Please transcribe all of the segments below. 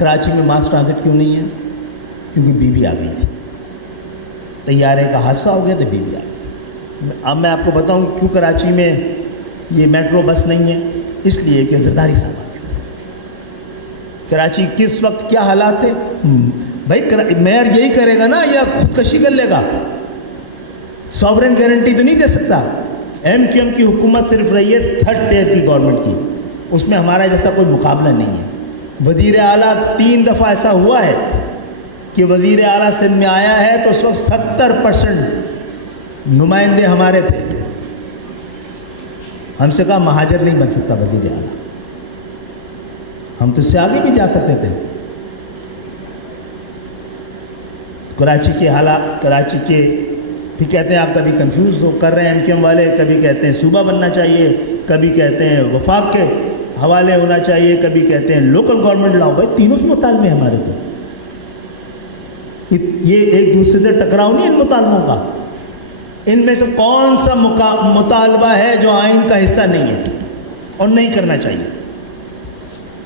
کراچی میں ماس ٹرانزٹ کیوں نہیں ہے؟ کیونکہ بیوی آ گئی تھی، طیارے کا حادثہ ہو گیا تو بیوی آ گئی۔ اب میں آپ کو بتاؤں کیوں کراچی میں یہ میٹرو بس نہیں ہے، اس لیے کہ زرداری صاحب آ گئے۔ کراچی کس وقت کیا حالات تھے بھائی، میئر یہی کرے گا نا یا خودکشی کر لے گا؟ سوورن گارنٹی تو نہیں دے سکتا۔ ایم کیو ایم کی حکومت صرف رہی ہے تھرڈ ٹیئر کی گورنمنٹ کی، اس میں ہمارا جیسا کوئی مقابلہ نہیں ہے۔ وزیر اعلیٰ 3 دفعہ ایسا ہوا ہے کہ وزیر اعلیٰ سندھ میں آیا ہے تو اس وقت 70% نمائندے ہمارے تھے، ہم سے کہا مہاجر نہیں بن سکتا وزیر اعلیٰ، ہم تو اس سے آگے بھی جا سکتے تھے۔ کراچی کے حالات، کراچی کے پھر کہتے ہیں آپ کبھی کنفیوز کر رہے ہیں ایم کیو ایم والے، کبھی کہتے ہیں صوبہ بننا چاہیے، کبھی کہتے ہیں وفاق کے حوالے ہونا چاہیے، کبھی کہتے ہیں لوکل گورنمنٹ لاؤ۔ بھائی تینوں سے مطالبے ہیں ہمارے، تو یہ ایک دوسرے سے ٹکراؤ نہیں ان مطالبوں کا۔ ان میں سے کون سا مطالبہ ہے جو آئین کا حصہ نہیں ہے اور نہیں کرنا چاہیے؟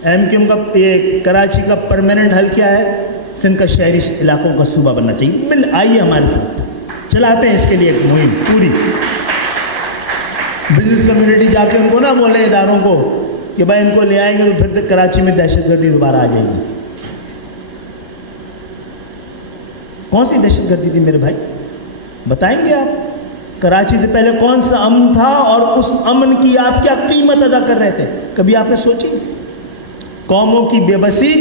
ایم کیو ایم کا یہ کراچی کا پرماننٹ حل کیا ہے؟ سندھ کا شہری علاقوں کا صوبہ بننا چاہیے۔ آئیے ہمارے ساتھ، چلاتے ہیں اس کے لیے ایک مہم پوری۔ بزنس کمیونٹی جا کے ان کو نہ بولے اداروں کو کہ بھائی ان کو لے آئیں گے تو پھر کراچی میں دہشت گردی دوبارہ آ جائے گی۔ کون سی دہشت گردی تھی میرے بھائی؟ بتائیں گے آپ؟ کراچی سے پہلے کون سا امن تھا اور اس امن کی آپ کیا قیمت ادا کر رہے تھے؟ کبھی آپ نے سوچی؟ قوموں کی بے بسی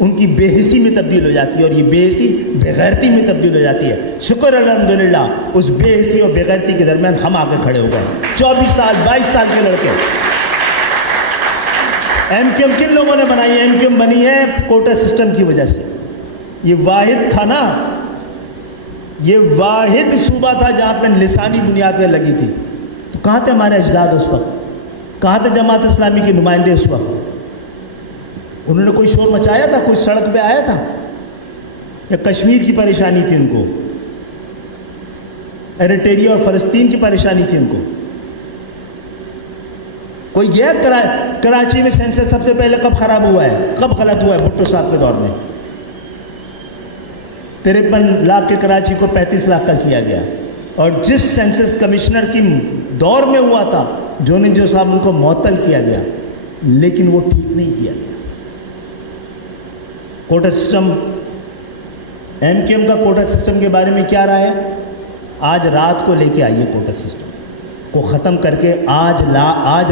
ان کی بے حسی میں تبدیل ہو جاتی ہے، اور یہ بے حسی بے غیرتی میں تبدیل ہو جاتی ہے۔ شکر الحمدللہ اس بے حسی اور بے غیرتی کے درمیان ہم آ کے کھڑے ہو گئے، 24 سال 22 سال کے لڑکے۔ ایم کیو ایم کن لوگوں نے بنائی ہے؟ ایم کیو ایم بنی ہے کوٹا سسٹم کی وجہ سے۔ یہ واحد تھا نا، یہ واحد صوبہ تھا جہاں پہ لسانی بنیاد پہ لگی تھی۔ تو کہاں تھے ہمارے اجداد اس وقت؟ کہاں تھے جماعت اسلامی کے نمائندے اس وقت؟ انہوں نے کوئی شور مچایا تھا؟ کوئی سڑک پہ آیا تھا؟ یا کشمیر کی پریشانی تھی ان کو؟ ایریٹریا اور فلسطین کی پریشانی تھی ان کو؟ کوئی گیا کراچی میں سینسس سب سے پہلے کب خراب ہوا ہے، کب غلط ہوا ہے؟ بھٹو صاحب کے دور میں 53 لاکھ کے کراچی کو 35 لاکھ کا کیا گیا، اور جس سینسس کمشنر کی دور میں ہوا تھا جو صاحب ان کو معطل کیا گیا، لیکن وہ ٹھیک نہیں کیا گیا۔ Quota system, MQM کا کوٹا سسٹم کے بارے میں کیا رائے ہے؟ آج رات کو لے کے آئیے کوٹا سسٹم کو ختم کر کے، آج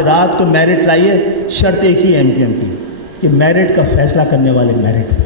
رات کو میرٹ لائیے۔ شرط ایک ہی ایم کیو ایم کی کہ میرٹ کا فیصلہ کرنے والے میرٹ ہو۔